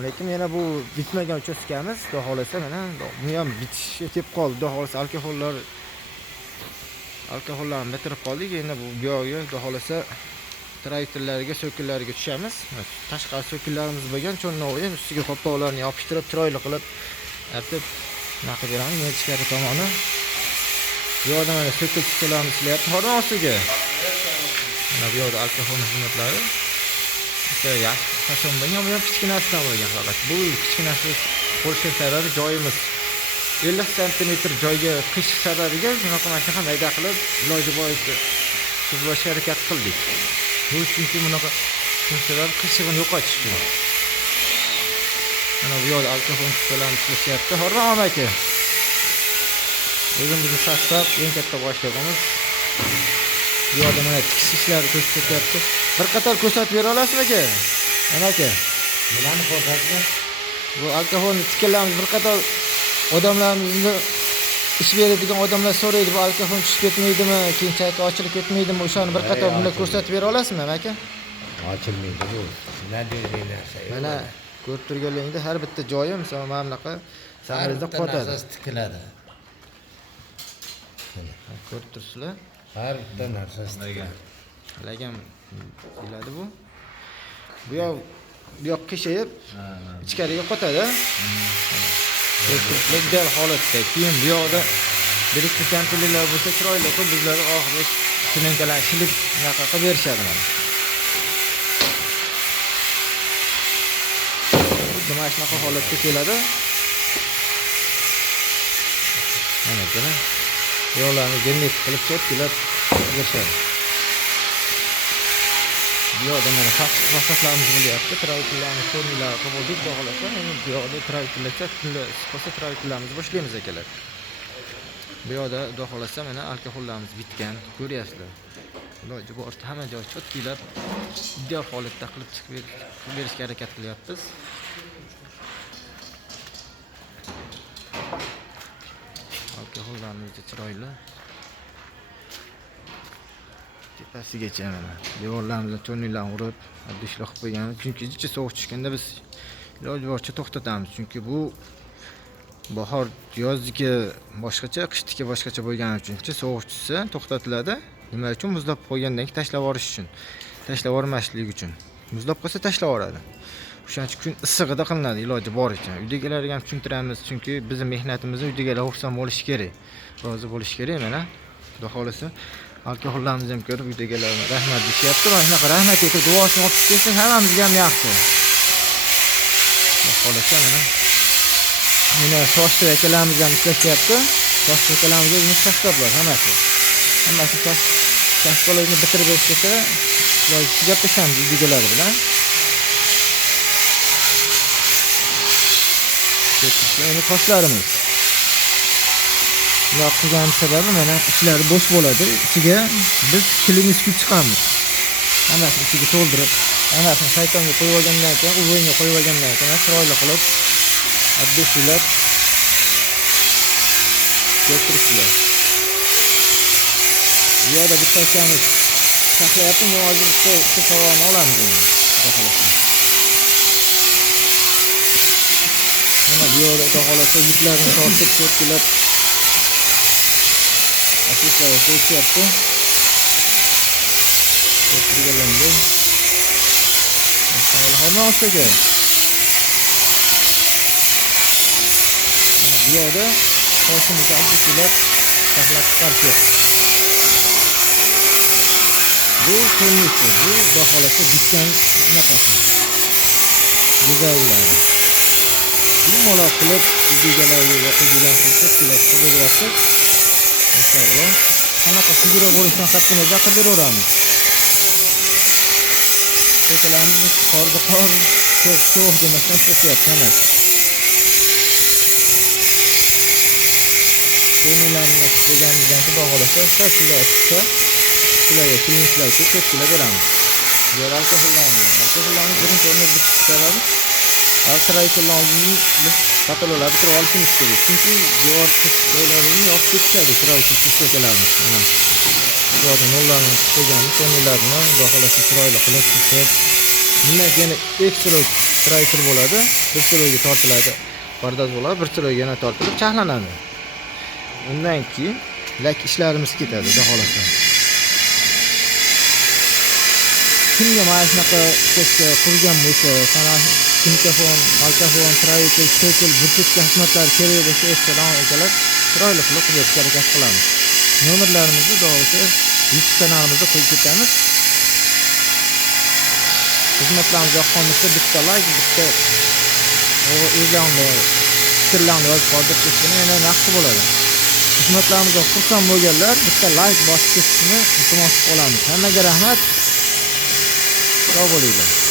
Assalomu alaykum. Yana bu bitmagan uchastkamiz, xudo xolasa mana bu ham bitishga kelib qoldi. Xudo xolasa alkohollarni bitirib qoldik. Endi bu yo'g'i xudo xolasa traktorlarga, so'killarga tushamiz. Tashqari so'killarimiz bo'lgan cho'nnovi ham ustiga qopqoqlarni yopishtirib, chiroyli qilib artib naqd beramiz. Yana ichkari tomoni bu yoqda mana so'kil chiqalarimiz ishlayapti. Xo'roq ostiga. Mana bu yoqda alkohol xizmatlari. Yaxshi qachon bo'lgan, bu ham kichkinasidan bo'lgan faqat. Bu kichkinasi qo'shgan sababi joyimiz 50 sm joyga qish sababiga bunaqa mashina ham mayda qilib iloji boyida tuzlashga harakat qildik. Bu chunki bunaqa sabab qishig'ini yo'qotish uchun. Mana bu yoqda alkohol chiqalarni ishlashyapti. Xo'roq aka. O'zimizni sastav eng katta boshlig'imiz. Bu yoqda mana tikish ishlari ko'rsatyapti. Bir qator ko'rsatib bera olasizmi aka? Mana aka. Nimani ko'rsatdi? Bu alkoholni tikanlarimiz bir qator odamlarimizni ish beradigan odamlar so'raydi, bu alkohol tushib ketmaydimi, keyinchalik ochilib ketmaydimi? O'shani bir qator bunda ko'rsatib bera olasizmi aka? Ochilmaydi bu. Nima deydi narsa? Mana ko'rib turganlaringda har bitta joyi misol mana bunaqa samarizda qotadi. Tikiladi. Ko'rib turibsizlar? Har bitta narsasi Halagam keladi bu. Bu yoq qishayib ichkariga qotadi. Legal holatda. Keyin bu yoqda birikki kontrollar bo'lsa chiroyli qilib bizlar oxirida plenkalarni shilib bunaqa qilib berishadi mana. Mana shunaqa holatga keladi. Mana buni yo'llarni gennet qilib cho'tkilab berishadi. Bu yoqda mana fasatlarimiz bo'lyapti. Traktorlarni ko'ringlar qildik, xudo xolasa. Endi bu yoqda traktorlarcha qilsa traktorlarimizni boshlaymiz akalar. Bu yoqda xudo xolasa mana alkohollarimiz bitgan, ko'ryapsizlar. Iloji boricha hamma joy cho'tkilab ideal holatda qilib chiqib berishga harakat qilyapmiz. Alkohollarimiz chiroyli. Tepasigacha mana devorlarimizni cho'nliklarni urib, idishlar qilib qo'yganmiz. Chunki ichi sovuq tushganda biz iloji boricha to'xtatamiz. Chunki bu bahor, yozdagi boshqacha, qishdagi boshqacha bo'lgani uchun sovuq tushsa to'xtatiladi. Nima uchun? Muzlab qo'ygandan keyin tashlab yuborish uchun. Tashlab yubormaslik uchun. Muzlab qolsa tashlab yuboradi. O'shaning uchun issig'ida qilinadi iloji boricha. Uydagilarga ham tushuntiramiz, chunki bizning mehnatimizni uydagilar xursand bo'lishi kerak. Rozi bo'lishi kerak mana. Xudo xolasa alkohollarimizni ham ko'rib uydagilarga rahmat deyapti. Mana shunaqa rahmat aytib duosini olib kelsak, hammamizga ham yaxshi. Xudo xolasa mana shoshli akalarimiz ham ishlashyapti. Shoshli akalarimiz o'zini shaftablar hammasi. Hammasi shaftablarni bitirib berishsa, iloji gaplashamiz uydagilar bilan. Endi toshlarimiz. Bular qilgan sababi mana ichlari bo'sh bo'ladi. Ichiga biz kilimiz kuyib chiqamiz. Hammasini ichiga to'ldirib, hammasini shaytonga qo'yib olgandan keyin, o'yinga qo'yib olgandan keyin chiroyli qilib addesizlab keltirishlar. Bu yerda bitta akamiz saqlayapti, hozir bitta savolni olamiz endi. Mana bu yerda xudo xolasa yuklarni tortib cho'tkilab asislar qo'yishyapti. O'tirganlarga. Hamma ostiga. Bu yerda toshimizni asislar saqlab chiqarib. Bu ko'rinishi, bu xudo xolasa bitgan bunaqasi. Dizaylar. Mo'laq qilib videolarga yoqadigan qilib ko'rsatib inshaalloh qanaqa figura bo'lishidan qat'iy nazar qilib beraveramiz. Ko'chalarimiz qorda qor, so'q demasdan ishlashyapti emas. Ko'ngillarni qilganimizdan keyin baholasa shakillar chiqsa, ularga kliniklarga ko'pchilar beramiz. Bu alkohollarni birinchi o'rinda bitish sababi traktorlarni biz patololarni bitirib olishimiz kerak. Chunki devor joylarini yopib ketishadi chiroyli ishlarimiz. Mana bu yerda nollarni qo'yganmiz, o'rnlarni baholasa chiroyli qilib tutib Bundan keyin ekstrud traysor bo'ladi. Bir siloga tortiladi. Pardoz bo'ladi, bir siloga yana tortilib chaqlanadi. Undan keyin lak ishlarimiz ketadi, xudo xolasa. Kimga mana shunaqa ishga qurgan bo'lsa, sana mikrofon, mikrofon, traysor, stekl, burchakka xizmatlar kerak bo'lsa, eskadan akalar chiroyli qilib berishga harakat qilamiz. Nomerlarimizni do'g'risi YouTube kanalimizda qo'yib ketamiz. Xizmatlarimiz yoqqan bo'lsa bitta like, bitta o'zlaringni fikrlarni yozib qoldirib ketishini yana yaxshi bo'ladi. Xizmatlarimizga xursand bo'lganlar bitta like bosib ketishini iltimos qilamiz. Hammaga rahmat. Sog' bo'linglar.